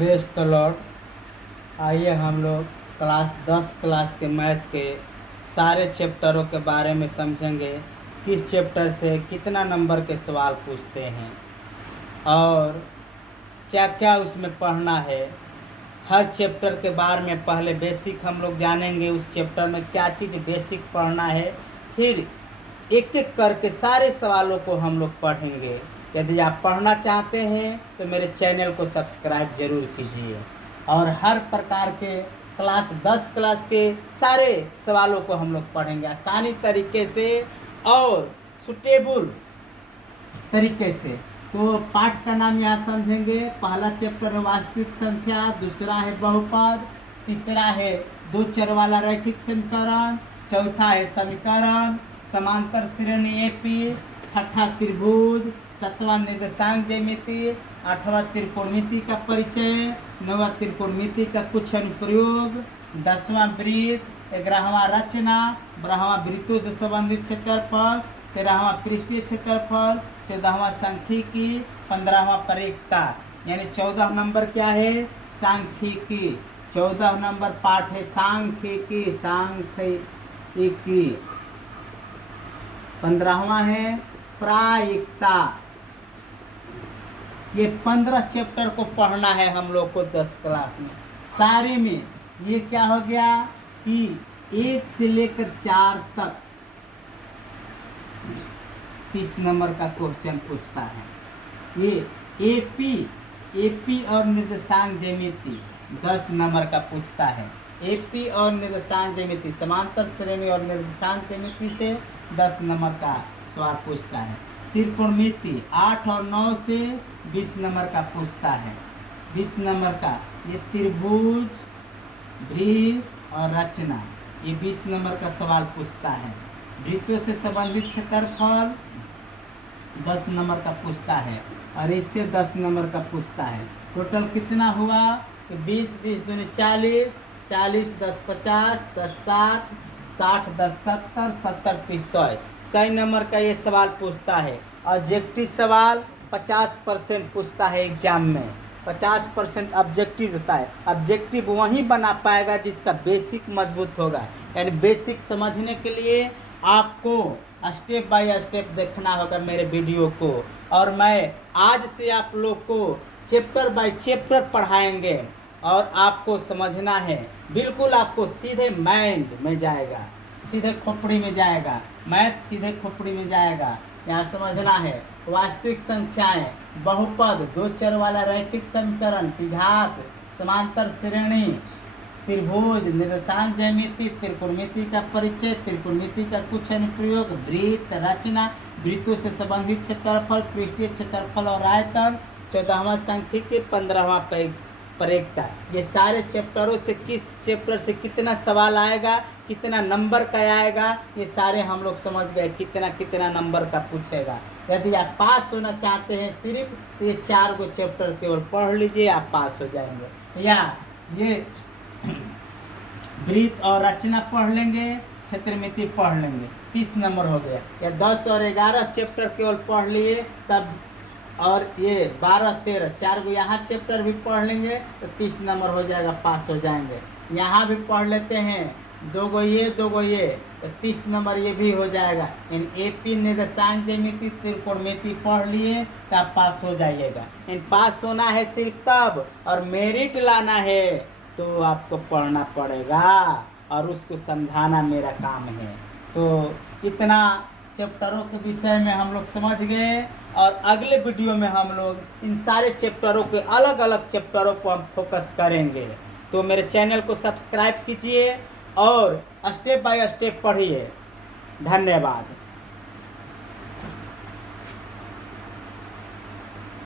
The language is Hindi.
Press the Lord. आइए हम लोग क्लास 10 क्लास के मैथ के सारे चैप्टरों के बारे में समझेंगे। किस चैप्टर से कितना नंबर के सवाल पूछते हैं और क्या क्या उसमें पढ़ना है। हर चैप्टर के बारे में पहले बेसिक हम लोग जानेंगे, उस चैप्टर में क्या चीज़ बेसिक पढ़ना है, फिर एक एक करके सारे सवालों को हम लोग पढ़ेंगे। यदि आप पढ़ना चाहते हैं तो मेरे चैनल को सब्सक्राइब जरूर कीजिए और हर प्रकार के क्लास 10 क्लास के सारे सवालों को हम लोग पढ़ेंगे आसानी तरीके से और सुटेबल तरीके से। तो पाठ का नाम यहाँ समझेंगे। पहला चैप्टर है वास्तविक संख्या, दूसरा है बहुपद, तीसरा है दो चर वाला रैखिक समीकरण, चौथा है समीकरण, समांतर श्रेणी एपी, छठा त्रिभुज, सातवां निर्देशांक ज्यामिति, आठवां त्रिकोणमिति का परिचय, नौवां त्रिकोणमिति का कुछ अनुप्रयोग, 10वां वृत्त, 11वां रचना, 12वां वृत्तों से संबंधित क्षेत्रफल, 13वां पृष्ठीय क्षेत्रफल, 14वां सांख्यिकी, 15वां परिकता। यानी 14 नंबर क्या है? सांख्यिकी। 14 नंबर पाठ है सांख्यिकी। 15वां है प्रायिकता। ये 15 चैप्टर को पढ़ना है हम लोग को 10 क्लास में सारे में। ये क्या हो गया कि 1 से लेकर 4 तक 30 नंबर का क्वेश्चन पूछता है। ये एपी और निर्देशांक ज्यामिति 10 नंबर का पूछता है। एपी और निर्देशांक ज्यामिति, समांतर श्रेणी और निर्देशांक ज्यामिति से 10 नंबर का सवाल पूछता है। त्रिकोणमिति 8 और 9 से 20 नंबर का पूछता है। 20 नंबर का ये त्रिभुज, वृत्त और रचना, ये 20 नंबर का सवाल पूछता है। वृत्तों से संबंधित क्षेत्रफल 10 नंबर का पूछता है और इससे 10 नंबर का पूछता है। टोटल कितना हुआ? तो 20 20 दूनी 40, 40 10 50, 10 60, 60 10 70, 70 30 100। 100 नंबर का ये सवाल पूछता है। ऑब्जेक्टिव सवाल 50% पूछता है एग्जाम में। 50% ऑब्जेक्टिव होता है। ऑब्जेक्टिव वहीं बना पाएगा जिसका बेसिक मजबूत होगा। यानी बेसिक समझने के लिए आपको स्टेप बाय स्टेप देखना होगा मेरे वीडियो को, और मैं आज से आप लोग को चैप्टर बाय चैप्टर पढ़ाएंगे और आपको समझना है। बिल्कुल आपको सीधे माइंड में जाएगा, सीधे खोपड़ी में जाएगा। मैथ सीधे खोपड़ी में जाएगा। यहाँ समझना है वास्तविक संख्याएं, बहुपद, दो चर वाला रैखिक समीकरण, द्विघात, समांतर श्रेणी, त्रिभुज, निर्देशांक ज्यामिति, त्रिकोणमिति का परिचय, त्रिकोणमिति का कुछ अनुप्रयोग, वृत्त, रचना, वृत्तों से संबंधित क्षेत्रफल, पृष्ठीय क्षेत्रफल और आयतन, 14वां सांख्यिकी, 15वां परिकता। ये सारे चैप्टरों से किस चैप्टर से कितना सवाल आएगा, कितना नंबर का आएगा, ये सारे हम लोग समझ गए। कितना कितना नंबर का पूछेगा। यदि आप पास होना चाहते हैं सिर्फ तो ये 4 गो चैप्टर केवल पढ़ लीजिए, आप पास हो जाएंगे। या ये वृत्त और रचना पढ़ लेंगे, क्षेत्रमिति पढ़ लेंगे, 30 नंबर हो गया। या 10 और 11 चैप्टर केवल पढ़ लिए तब, और ये 12 13 4 गो यहाँ चैप्टर भी पढ़ लेंगे तो 30 नंबर हो जाएगा, पास हो जाएंगे। यहाँ भी पढ़ लेते हैं 2 गो ये 2 गो ये तो 30 नंबर ये भी हो जाएगा। यानी एपी, निर्देशांक ज्यामिति, त्रिकोणमिति पढ़ लिए तो आप पास हो जाइएगा। यानी पास होना है सिर्फ तब, और मेरिट लाना है तो आपको पढ़ना पड़ेगा और उसको समझाना मेरा काम है। तो इतना चैप्टरों के विषय में हम लोग समझ गए, और अगले वीडियो में हम लोग इन सारे चैप्टरों के अलग अलग चैप्टरों को हम फोकस करेंगे। तो मेरे चैनल को सब्सक्राइब कीजिए और स्टेप बाय स्टेप पढ़िए। धन्यवाद।